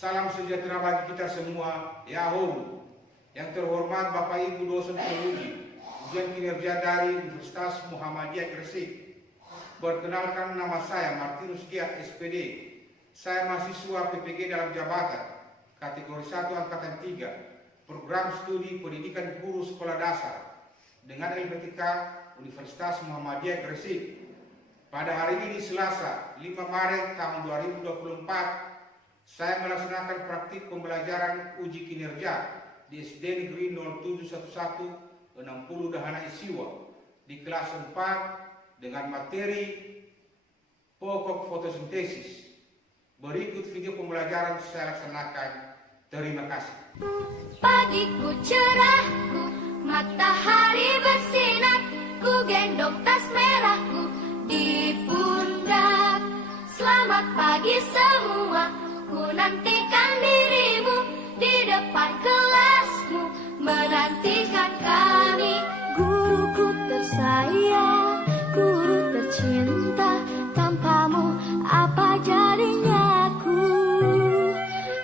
Salam sejahtera bagi kita semua. Yahoo. Yang terhormat Bapak Ibu dosen teologi ujian kinerja dari Universitas Muhammadiyah Gresik. Perkenalkan, nama saya Martinus Giat SPD. Saya mahasiswa PPG dalam jabatan kategori 1 angkatan 3, program studi pendidikan guru sekolah dasar dengan LPTK Universitas Muhammadiyah Gresik. Pada hari ini Selasa 5 Maret tahun 2024, saya melaksanakan praktik pembelajaran uji kinerja di SD Negeri 0711 60 Dahana Isiwa di kelas 4 dengan materi pokok fotosintesis. Berikut video pembelajaran saya laksanakan. Terima kasih. Pagiku cerahku, matahari bersinar, ku gendong tas merahku di pundak. Selamat pagi semua, ku nantikan dirimu di depan kelasmu, menantikan kami. Guruku tersayang, guru tercinta, tanpamu apa jadinya aku?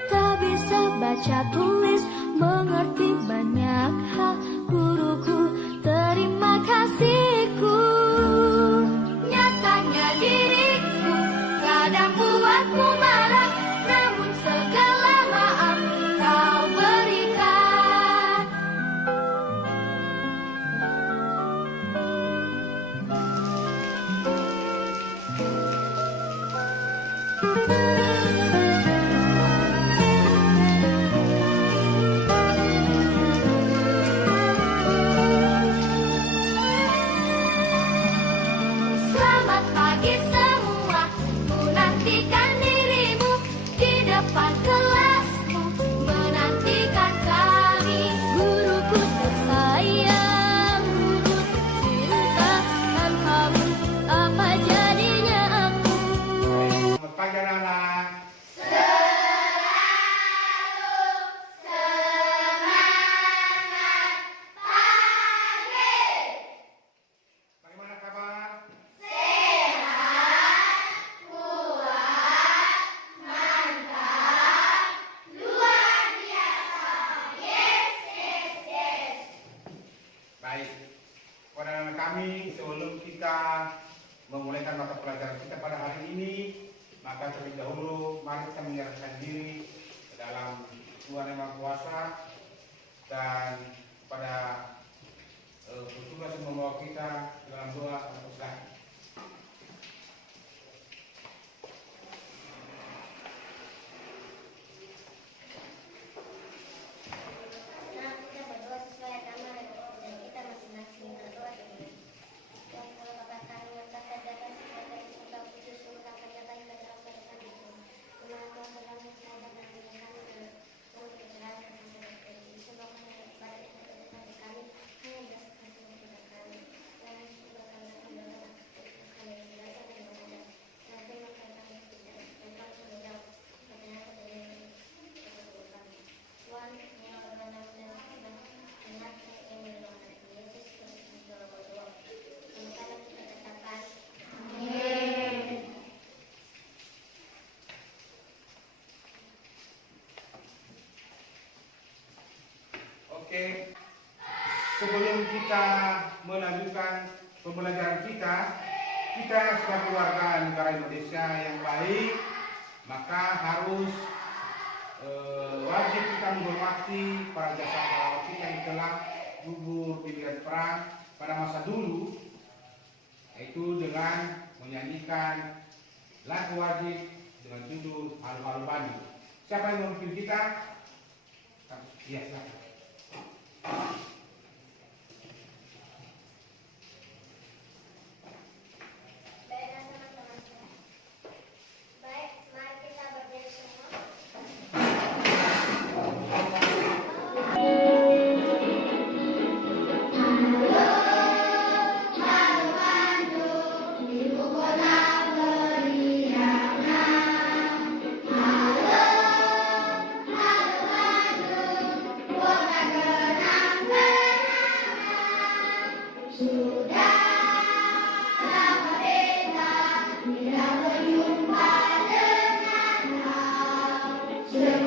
Tak bisa baca tulis, mengerti banyak hal. Guruku, terima kasihku. Nyatanya diriku kadang buatmu marah, namun segala maaf kau berikan. Selamat pagi semua, ku nantikan dirimu di depan kelasmu, menantikan kami. Guruku tersayang, guru tercinta, tanpamu apa jadinya aku? Selamat pagi anak-anak. Bagaimana kabar? Baik, pada anak kami, sebelum kita memulaikan mata pelajaran kita pada hari ini, maka terlebih dahulu mari kita menyerahkan diri ke dalam Tuhan Yang Maha Kuasa dan pada petugas yang membawa kita ke dalam doa dan persilahan. Kita berdoa sesuai agama dan kita masing-masing berdoa dengan Tuhan kalau Bapa kami yang tak terdapat segala dari surga puji suruh akan datang ke dalam pada kami itu. Kemana Tuhan dalam saya dan kami yang kami untuk berjalan sampai dari sebab kami kepada yang terdekat di kami hanya berdasarkan kepada kami dan semoga kami akan berdoa kami belajar dan mengajar dan firman Tuhan kami tidak dan kami sudah jauh bertanya dari kami Tuhan yang berbenah dan benar yang berdoa Yesus Kristus berdoa semoga kita katakan amin. Oke, sebelum kita melanjutkan pembelajaran kita sebagai warga negara Indonesia yang baik, maka harus wajib kita menghormati para jasa pahlawan kita yang telah gugur di medan perang pada masa dulu, yaitu dengan menyanyikan lagu wajib dengan judul Halu-Halu Bandung. Siapa yang memimpin kita? Iya, silakan. Baiklah teman-teman. Baik, mari kita berdiri semua. Sudah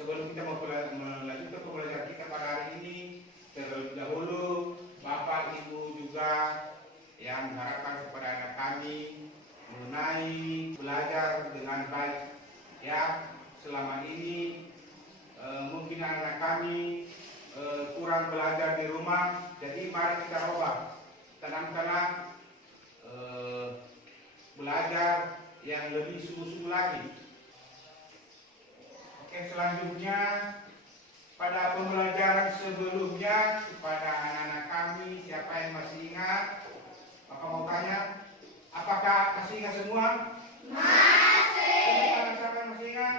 sebelum kita melanjutkan pembelajaran kita pada hari ini, terlebih dahulu Bapak Ibu juga yang mengharapkan kepada anak kami mengenai belajar dengan baik. Ya, selama ini mungkin anak kami kurang belajar di rumah, jadi mari kita ubah tanam-tanam belajar yang lebih sungguh-sungguh lagi. Oke, selanjutnya pada pembelajaran sebelumnya kepada anak-anak kami, siapa yang masih ingat? Bapak mau tanya, apakah masih ingat semua? Masih. Siapa yang masih ingat?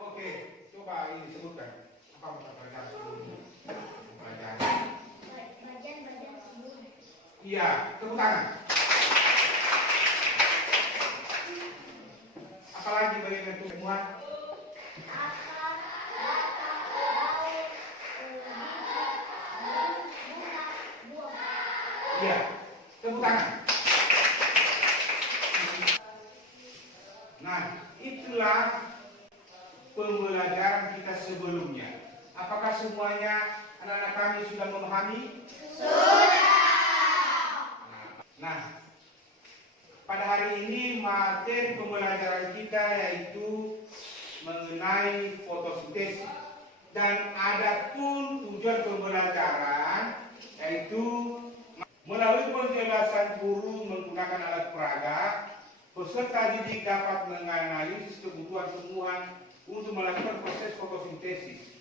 Oke, coba ini sebutkan. Apa pelajaran sebelumnya? Pelajaran. Bagian-bagian sebelumnya. Iya, tepuk tangan. Apalagi bagian itu semua? Iya, tepuk tangan. Nah, itulah pembelajaran kita sebelumnya. Apakah semuanya anak-anak kami sudah memahami? Nah, pada hari ini materi pembelajaran kita yaitu mengenai fotosintesis, dan ada pun tujuan pembelajaran yaitu melalui penjelasan guru menggunakan alat peraga, peserta didik dapat menganalisis kebutuhan untuk melakukan proses fotosintesis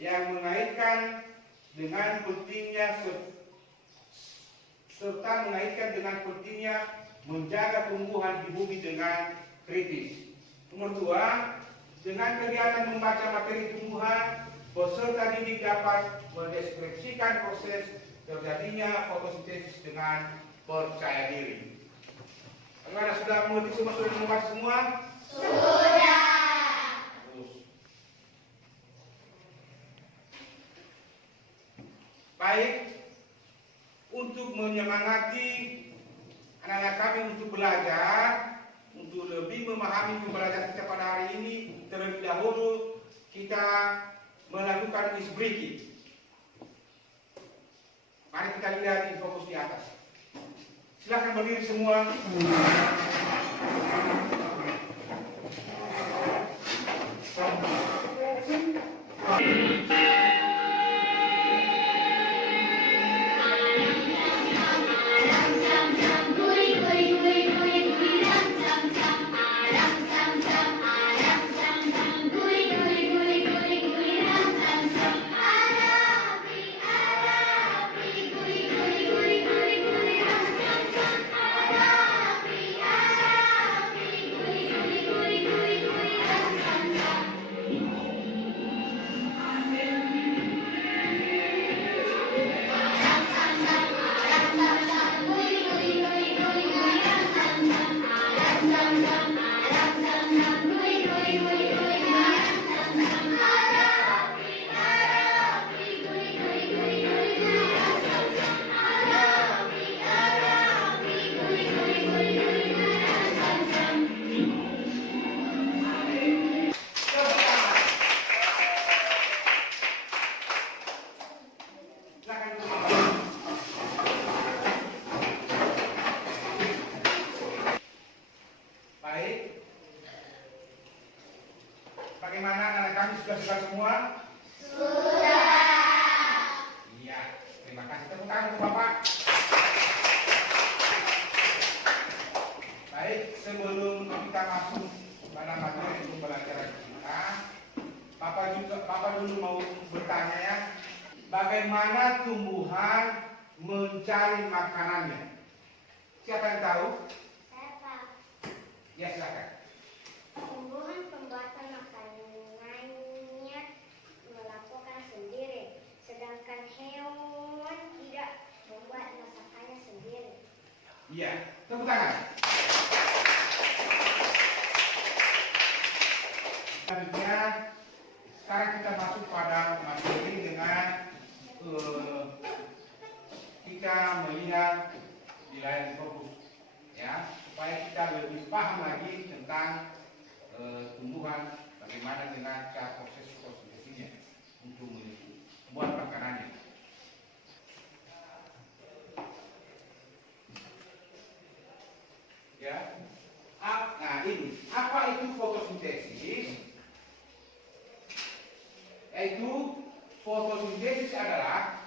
yang mengaitkan dengan pentingnya serta mengaitkan dengan pentingnya menjaga tumbuhan di bumi dengan kritis. Nomor 2, dengan kegiatan membaca materi tumbuhan, peserta didik dapat mendeskripsikan proses terjadinya fotosintesis dengan percaya diri. Bagaimana, sudah mengerti semua? Sudah membaca semua? Sudah. Baik, untuk menyemangati anak-anak kami untuk belajar, untuk lebih memahami pembelajaran kita pada hari ini, terlebih dahulu kita melakukan quiz breaking. Mari kita lihat di fokus di atas. Silakan berdiri semua. Baik. Bagaimana anak kami sudah semua? Sudah. Iya, terima kasih. Tepuk tangan untuk Bapak. Baik, sebelum kita masuk pada materi pembelajaran kita, Bapak dulu mau bertanya ya, bagaimana tumbuhan mencari makanannya? Siapa yang tahu? Saya Pak. Ya, silakan. Tumbuhan pembuatan makanannya melakukan sendiri, sedangkan hewan tidak membuat masakannya sendiri. Iya, tepuk tangan. Selanjutnya, sekarang kita masuk pada materi dengan kita melihat di layar fokus, ya, supaya kita lebih paham lagi tentang tumbuhan bagaimana dengan cara proses fotosintesisnya untuk membuat makanannya. Ya, nah ini apa itu fotosintesis? Yaitu fotosintesis adalah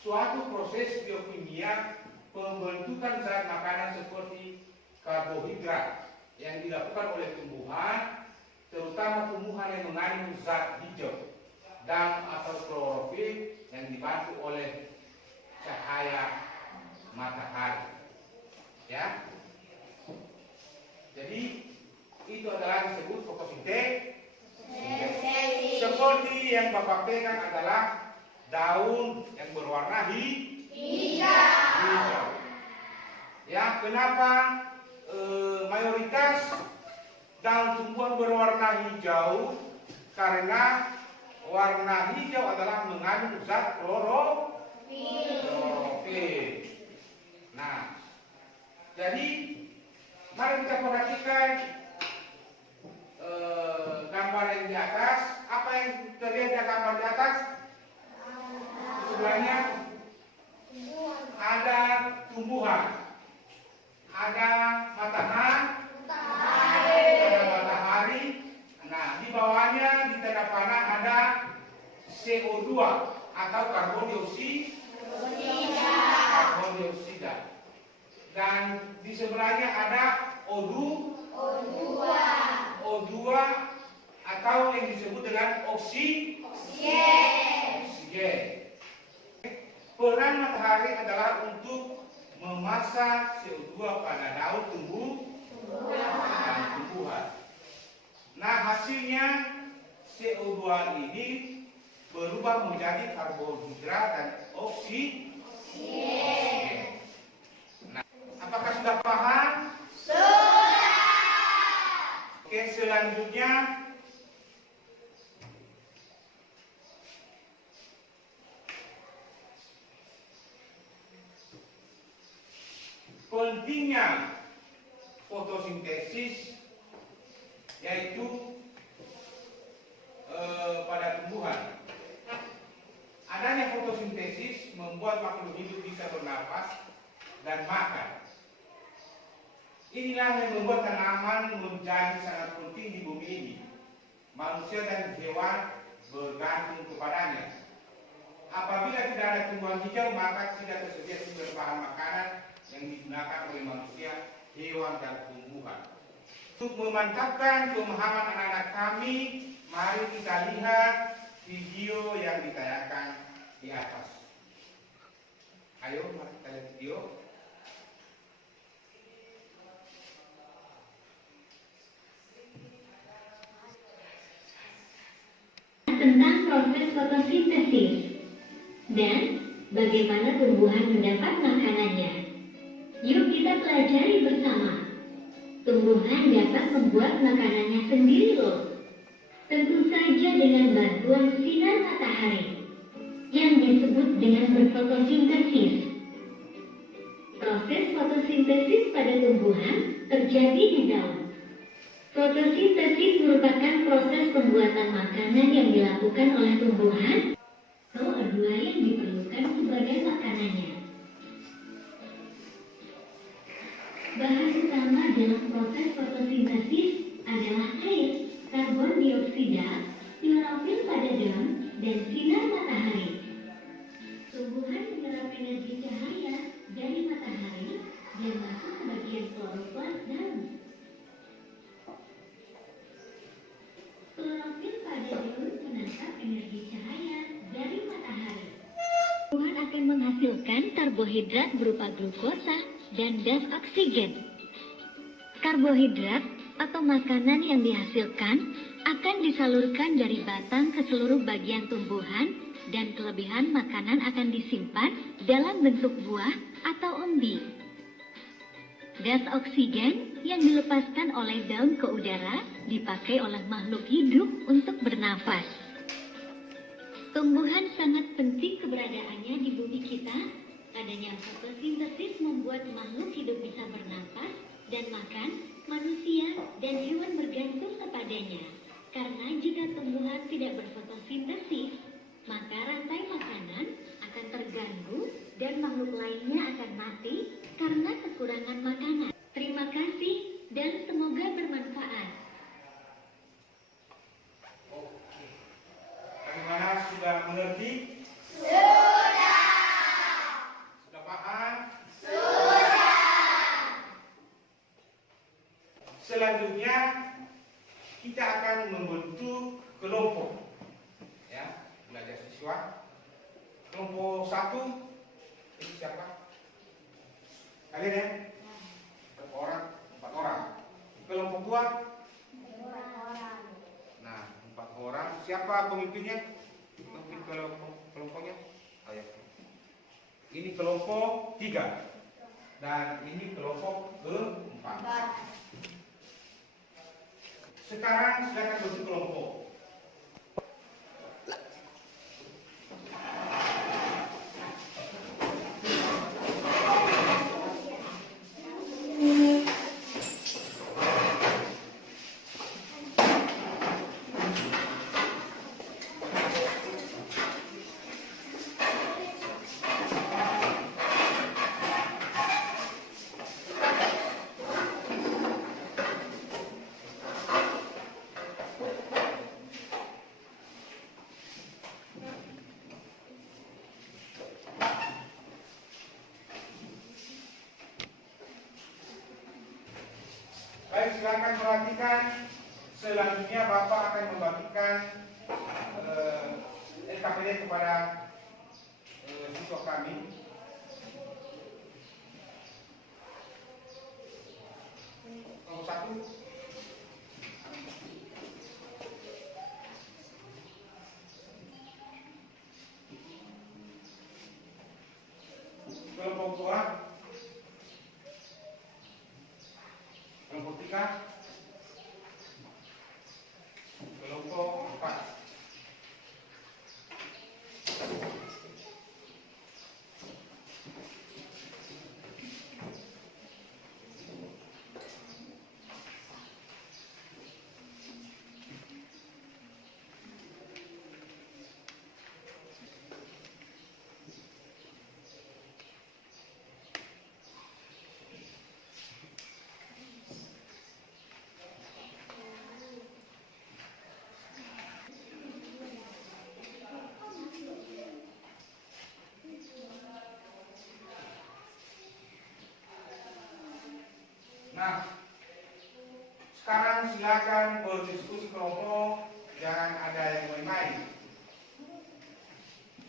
suatu proses biokimia pembentukan zat makanan seperti karbohidrat yang dilakukan oleh tumbuhan, terutama tumbuhan yang mengandung zat hijau dan atau klorofil yang dibantu oleh cahaya matahari. Ya, jadi itu adalah disebut fotosintesis. Seperti yang Bapak pegang adalah daun yang berwarna hijau. Ya, kenapa mayoritas daun tumbuhan berwarna hijau? Karena warna hijau adalah mengandung zat klorofil. Nah, jadi mari kita perhatikan gambar yang di atas. Apa yang terlihat di gambar di atas? Sebelahnya ada tumbuhan, ada matahari. Nah, di bawahnya di tanda panah ada CO2 atau karbon dioksida. Dan di sebelahnya ada O2 atau yang disebut dengan oksigen. Peran matahari adalah untuk memasak CO2 pada daun tumbuhan. Nah, hasilnya CO2 ini berubah menjadi karbohidrat dan oksigen. Nah, apakah sudah paham? Oke, selanjutnya pentingnya fotosintesis yaitu pada tumbuhan. Adanya fotosintesis membuat makhluk hidup bisa bernapas dan makan. Inilah yang membuat tanaman menjadi sangat penting di bumi ini. Manusia dan hewan bergantung kepadanya. Apabila tidak ada tumbuhan hijau, maka tidak tersedia sumber bahan makanan yang digunakan oleh manusia, hewan, dan tumbuhan. Untuk memantapkan pemahaman anak-anak kami, mari kita lihat video yang ditayangkan di atas. Ayo, mari kita lihat video. Tentang proses fotosintesis dan bagaimana tumbuhan mendapat makanannya. Yuk kita pelajari bersama. Tumbuhan dapat membuat makanannya sendiri loh. Tentu saja dengan bantuan sinar matahari yang disebut dengan berfotosintesis. Proses fotosintesis pada tumbuhan terjadi di daun. Fotosintesis merupakan proses pembuatan makanan yang dilakukan oleh tumbuhan CO2 yang diperlukan sebagai makanannya. Bahan utama dalam proses fotosintesis adalah air, karbon dioksida, klorofil pada daun, dan sinar matahari. Tumbuhan menyerap energi cahaya dari matahari dan masuk ke bagian kloroplas daun. Klorofil pada daun menangkap energi cahaya dari matahari. Tumbuhan akan menghasilkan karbohidrat berupa glukosa dan gas oksigen. Karbohidrat atau makanan yang dihasilkan akan disalurkan dari batang ke seluruh bagian tumbuhan dan kelebihan makanan akan disimpan dalam bentuk buah atau umbi. Gas oksigen yang dilepaskan oleh daun ke udara dipakai oleh makhluk hidup untuk bernafas. Tumbuhan sangat penting keberadaannya di bumi kita. Adanya fotosintesis membuat makhluk hidup bisa bernafas dan makan, manusia dan hewan bergantung kepadanya. Karena jika tumbuhan tidak berfotosintesis, maka rantai makanan akan terganggu dan makhluk lainnya akan mati karena kekurangan makanan. Terima kasih dan semoga bermanfaat. Oke. Bagaimana, sudah mengerti? Sudah paham? Selanjutnya kita akan membentuk kelompok. Ya, belajar siswa. Kelompok 1 ini siapa? Kalian ya? Berapa orang? 4 orang. Kelompok 2? Nah, 4 orang. Siapa pemimpinnya? Pemimpin kelompoknya? Ayo. Ini kelompok 3. Dan ini kelompok ke-4. Sekarang silakan bentuk kelompok. Baik, silakan perhatikan. Selanjutnya Bapak akan membagikan LKPD kepada siswa kami. Nomor 1. Kelompok 2. Kelompok 3. Kelompok 4. Nah, sekarang silakan berdiskusi kelompok, jangan ada yang main-main.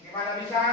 Gimana, bisa?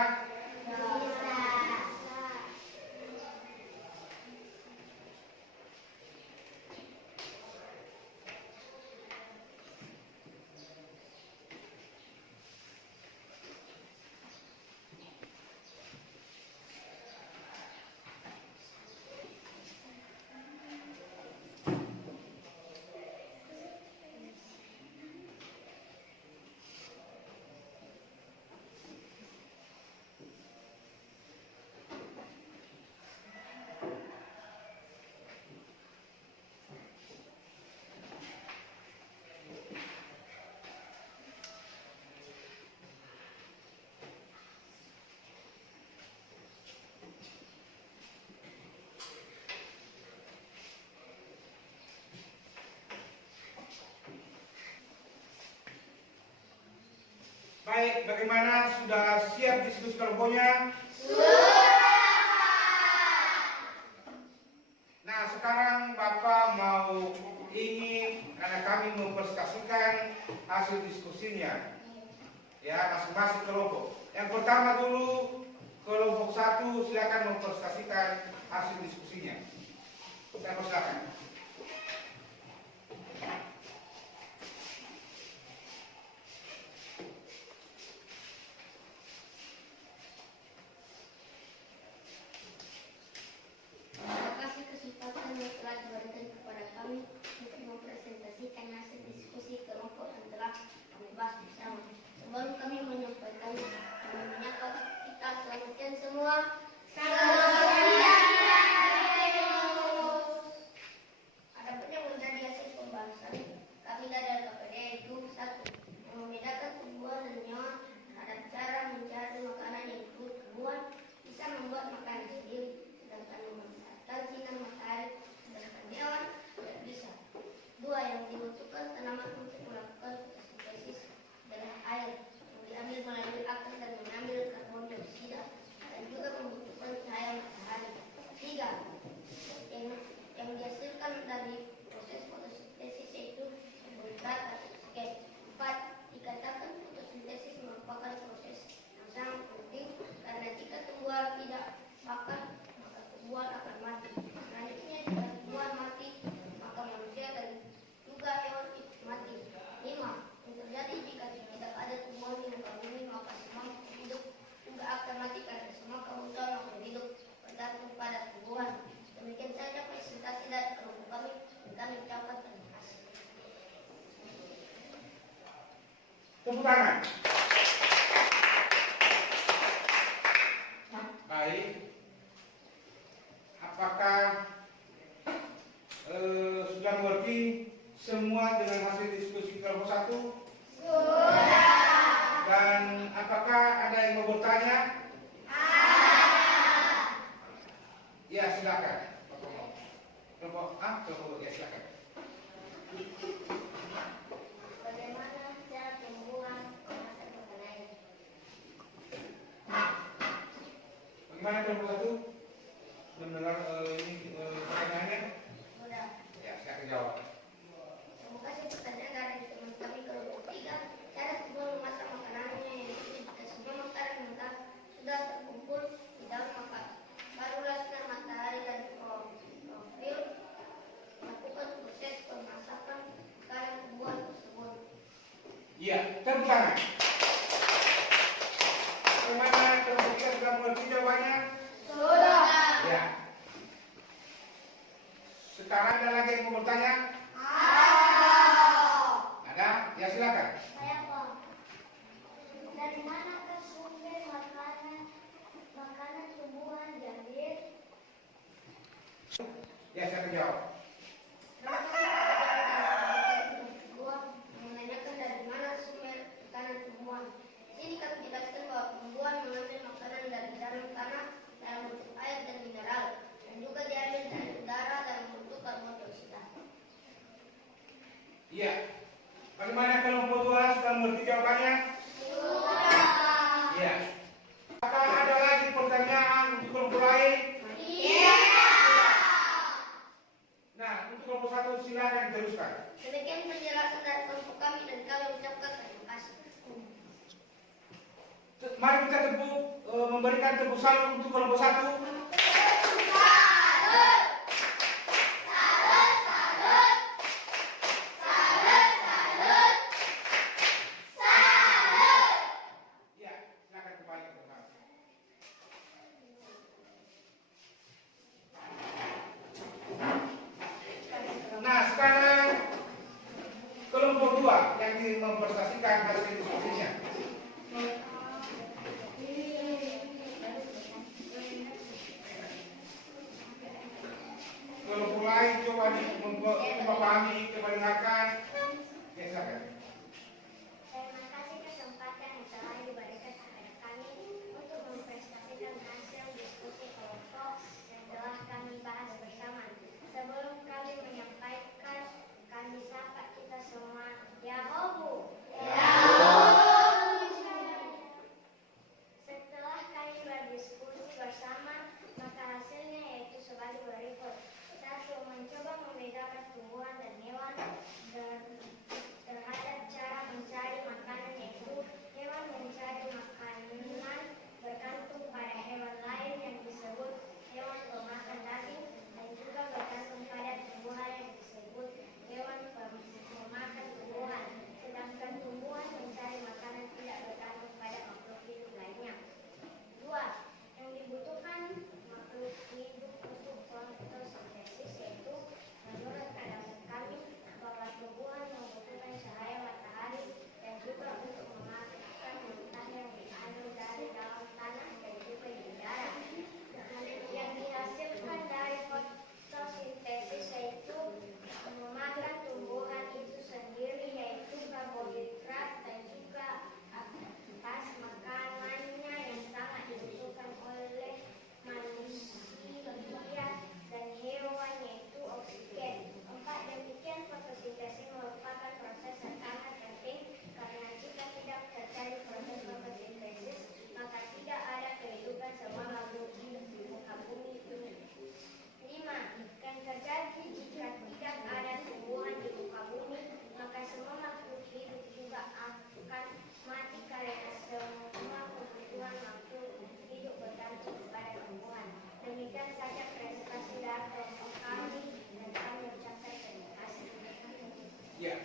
Baik, bagaimana? Sudah siap diskusi kelompoknya? Nah, sekarang Bapak mau ingin karena kami mempresentasikan hasil diskusinya. Ya, masing-masing kelompok. Yang pertama dulu, kelompok 1 silakan mempresentasikan hasil diskusinya. Saya persilakan. Terima kasih kesempatan yang telah diberikan kepada kami untuk mempresentasikan hasil diskusi kelompok yang telah kami bahas bersama. Sebelum kami menyampaikan, kami menyapa kita selanjutnya semua. Tepuk tangan. Baik. Apakah sudah mengerti semua dengan hasil diskusi kelompok 1? Dan apakah ada yang mau bertanya? Ya, silakan. Kelompok A, kelompok ya, silakan. Bagaimana cara pembuangan kemasan makanan? Bagaimana kelompok 1? Mendengar ini pertanyaannya? Sudah. Ya, silakan jawab. Terima kasih pertanyaan dari teman kami kelompok 3. Cara pembuangan memasak makanannya yaitu jika semua makanan mentah sudah terkumpul di dalam makan. Barulah sinar matahari dan profil melakukan proses pemasakan makanan pembuahan tersebut. Iya, tepuk tangan. Bagaimana kelompok 3 sudah mengerti jawabannya? Sudah. Ya. Sekarang ada lagi yang mau bertanya? Ada? Ya, silakan. Saya Pak. Dari manakah sumber makanan tumbuhan diambil? Ya, silakan jawab. Menanyakan dari mana sumber makanan tumbuhan. Sini kami jelaskan bahwa tumbuhan mengambil makanan dari dalam tanah dalam bentuk air dan mineral, dan juga diambil dari udara dalam bentuk karbon dioksida. Iya. Bagaimana kelompok 2 sudah mengerti jawabannya? Iya. Apakah ada lagi pertanyaan untuk kelompok lain? Nah, untuk kelompok 1 silakan diteruskan. Demikian penjelasan dari kelompok kami dan kami ucapkan terima kasih. Mari kita memberikan tepuk salut untuk kelompok 1. Ya, silakan kembali ke belakang. Nah, sekarang kelompok 2 yang mempresentasikan hasil diskusinya. Kelompok lain coba memahami, coba dengarkan. Ya, silakan. Terima kasih kesempatan yang telah diberikan kepada kami untuk mempresentasikan hasil diskusi kelompok yang telah kami bahas bersama. Sebelum kami menyampaikan, kami sapa kita semua. Yahobu. Setelah kami berdiskusi bersama, maka hasilnya yaitu sebagai berikut. 1. Mencoba membedakan tumbuhan dan hewan terhadap cara mencari makanan, yaitu hewan mencari makanan bergantung pada hewan lain yang disebut hewan pemakan daging, dan juga bergantung pada tumbuhan yang disebut hewan pemakan tumbuhan. Sedangkan tumbuhan mencari makanan tidak bergantung pada makhluk hidup lainnya. 2. Yang dibutuhkan makhluk hidup untuk fotosintesis yaitu menurut pandangan kami bahwa tumbuhan membutuhkan cahaya matahari dan juga untuk memakan mentah yang diambil dari dalam tanah dan juga di udara. Yang dihasilkan dari fotosintesis yaitu memakan tumbuhan itu sendiri, yaitu karbohidrat dan juga atas makanannya yang sangat dibutuhkan oleh manusia dan hewan, yaitu oksigen. 4. Demikian fotosintesis merupakan proses yang sangat penting karena jika tidak terjadi proses fotosintesis maka tidak ada kehidupan semua makhluk hidup di muka bumi ini. 5. Yang terjadi jika tidak ada tumbuhan di muka bumi maka semua makhluk hidup juga akan mati karena semua kebutuhan makhluk hidup bergantung kepada tumbuhan. Demikian saja presentasi dari kelompok kami dan kami ucapkan terima kasih. Ya.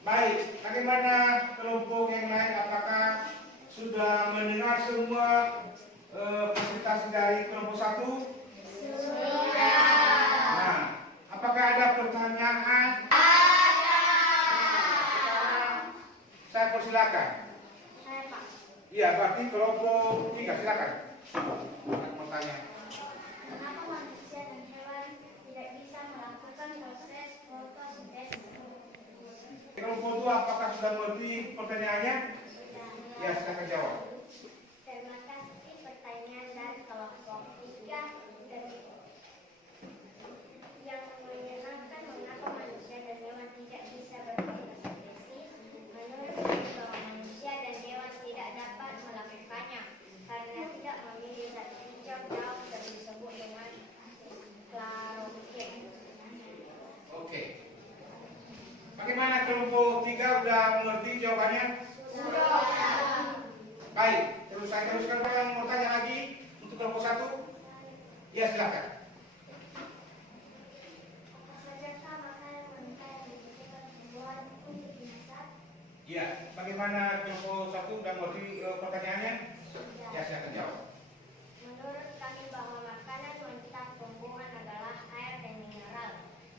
Baik, bagaimana kelompok yang lain? Apakah sudah mendengar semua presentasi dari kelompok 1? Nah, apakah ada pertanyaan? Sekarang saya silakan. Saya Pak. Iya, berarti kelompok 3 silakan. Mau tanya. Kenapa manusia dan hewan tidak bisa melakukan proses fotosintesis? Kelompok 2 apakah sudah mengerti pertanyaannya? Ya, silakan jawab. Terima kasih pertanyaan dari kelompok 3 dan yang menyenangkan mengapa manusia dan hewan tidak bisa berfotosintesis. Menurut bahwa manusia dan hewan tidak dapat melakukannya karena tidak memiliki zat hijau daun yang disebut dengan klorofil. Oke. Bagaimana kelompok 3 sudah mengerti jawabannya? Baik, terus saya teruskan kalau yang mau tanya lagi untuk kelompok 1. Ya, silakan. Apa sajakah makanan mentah yang dibutuhkan tumbuhan untuk dimasak? Ya, bagaimana kelompok 1 sudah mengerti pertanyaannya? Ya, silakan jawab. Menurut kami bahwa makanan mentah tumbuhan adalah air dan mineral.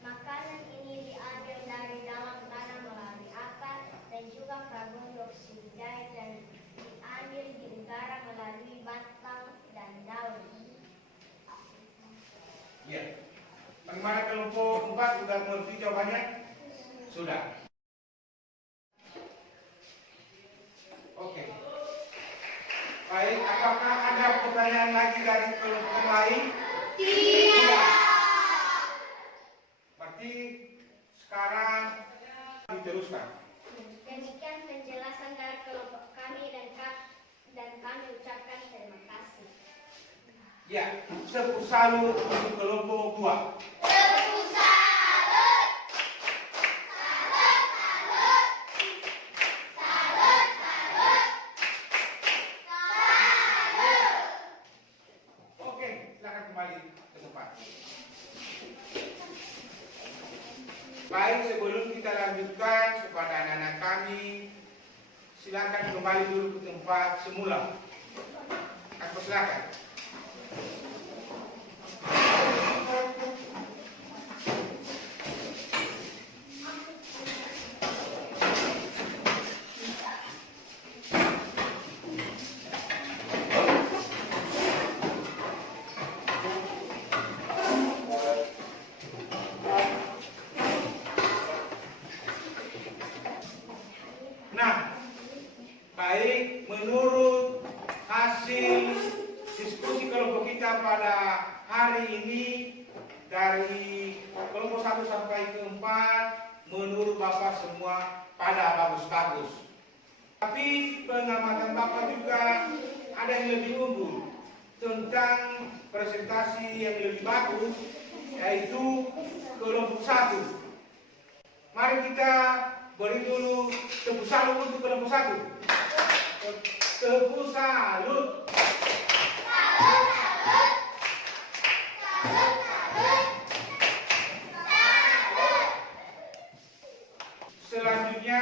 Makanan ini diambil dari dalam tanah melalui akar dan juga karbon dioksida dan diambil di udara melalui batang dan daun. Ya. Bagaimana kelompok 4 sudah mengerti jawabannya? Sudah. Oke. Baik, apakah ada pertanyaan lagi dari kelompok yang lain? Tidak. Berarti sekarang diteruskan. Demikian penjelasan dari kelompok kami dan kami ucapkan terima kasih. Ya, tepuk salut untuk kelompok 2. Oke, silakan kembali ke tempat. Baik, sebelum kita lanjutkan kepada anak-anak kami, silakan kembali dulu ke tempat semula. Aku silakan. Nah, baik, menurut hasil diskusi kelompok kita pada hari ini dari kelompok 1 sampai ke 4, menurut Bapak semua pada bagus-bagus. Tapi pengamatan Bapak juga ada yang lebih unggul tentang presentasi yang lebih bagus, yaitu kelompok 1. Mari kita beri dulu tepuk salut untuk kelompok 1. Tepuk salut. Selanjutnya,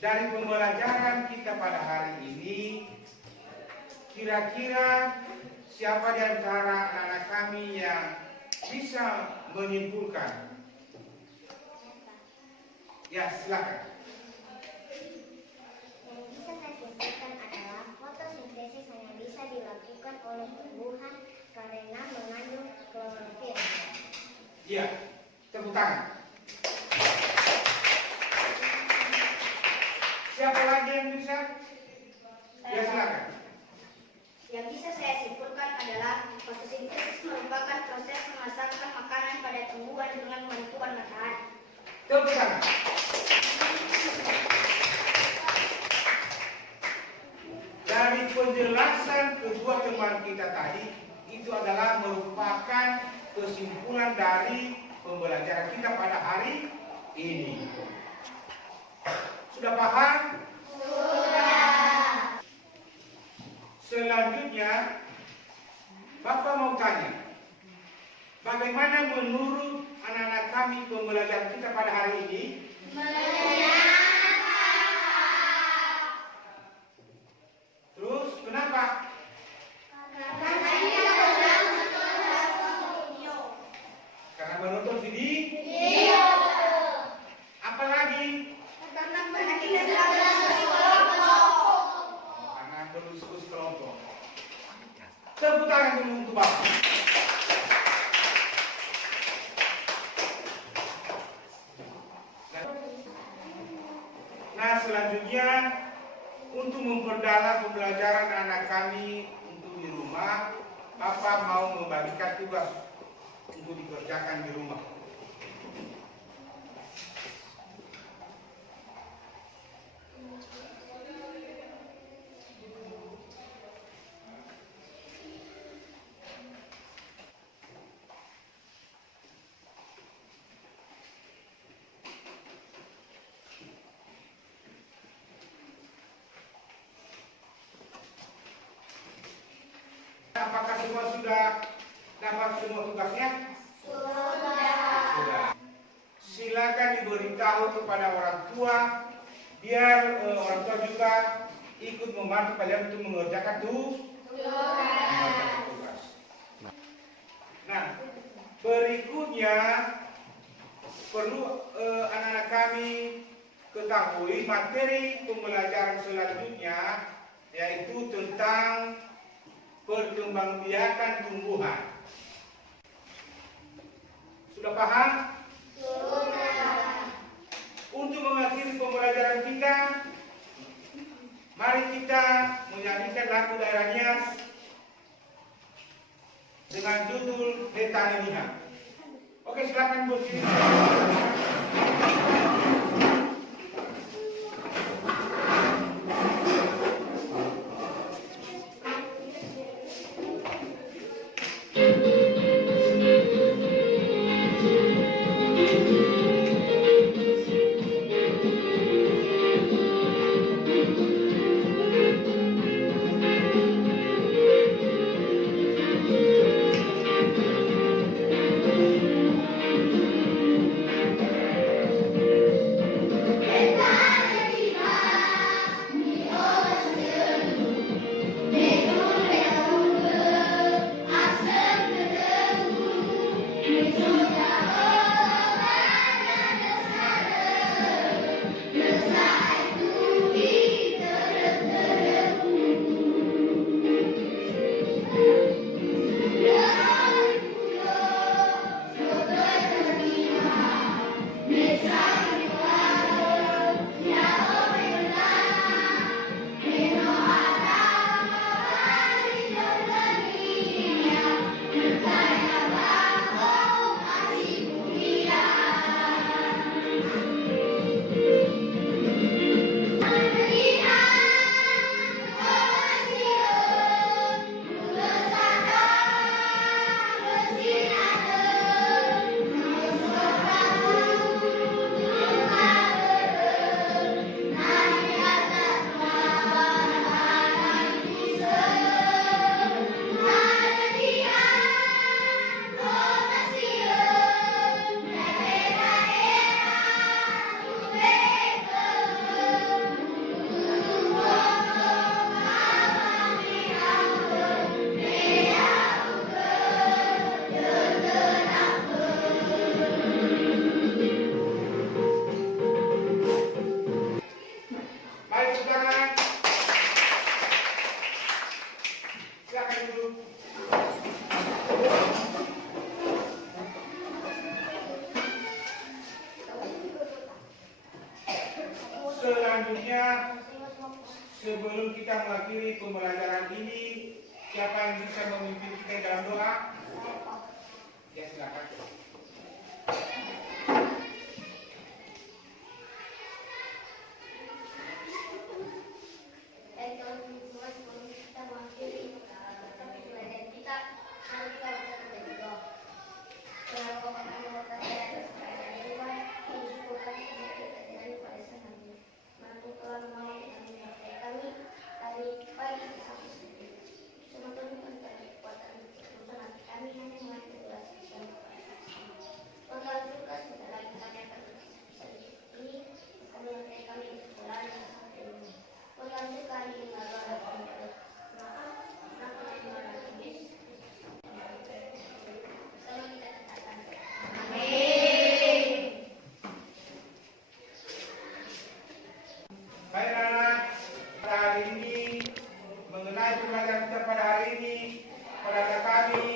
dari pembelajaran kita pada hari ini, kira-kira siapa di antara anak-anak kami yang bisa menyimpulkan? Ya, silakan. Yang bisa saya simpulkan adalah fotosintesis hanya bisa dilakukan oleh tumbuhan karena mengandung klorofil. Iya, tepuk tangan. Siapa lagi yang bisa? Ya, silakan. Yang bisa saya simpulkan adalah fotosintesis merupakan proses memasakkan makanan pada tumbuhan dengan bantuan matahari. Tepuk tangan. Dari penjelasan kedua teman kita tadi, itu adalah merupakan kesimpulan dari pembelajaran kita pada hari ini. Sudah paham? Sudah. Selanjutnya, Bapak mau tanya, bagaimana menurut anak-anak kami pembelajaran kita pada hari ini? Terus, kenapa? Karena menonton video. Apa lagi? Karena perhatikan Nah, selanjutnya untuk memperdalam pembelajaran anak kami untuk di rumah, Bapak mau membagikan tugas untuk dikerjakan di rumah. Apakah semua sudah dapat semua tugasnya? Sudah. Silakan diberitahu kepada orang tua, biar orang tua juga ikut membantu kalian untuk mengerjakan tugas. Nah, berikutnya perlu anak-anak kami ketahui materi pembelajaran selanjutnya, yaitu tentang perkembangbiakan tumbuhan. Sudah paham? Sudah. Untuk mengakhiri pembelajaran kita, mari kita menyanyikan lagu daerah Nias dengan judul Netaniniha. Oke, silakan berdiri. Selanjutnya, sebelum kita mengakhiri pembelajaran ini, siapa yang bisa memimpin kita dalam doa? Ya, silakan. Baik anak, pada hari ini mengenai pembelajaran kita pada hari ini, pada kami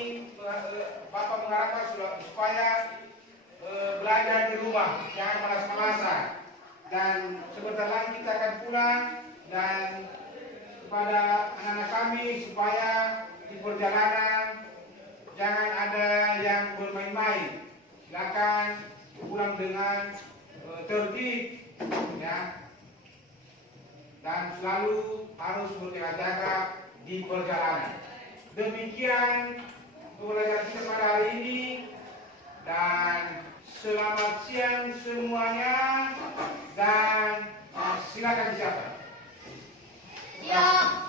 Bapak mengharapkan supaya belajar di rumah, jangan malas-malasan, dan sebentar lagi kita akan pulang. Dan kepada anak-anak kami supaya di perjalanan jangan ada yang bermain-main. Silakan pulang dengan tertib, ya. Dan selalu harus menjaga jarak di perjalanan. Demikian pembelajaran kita pada hari ini, dan selamat siang semuanya, dan silakan siapa. Siap.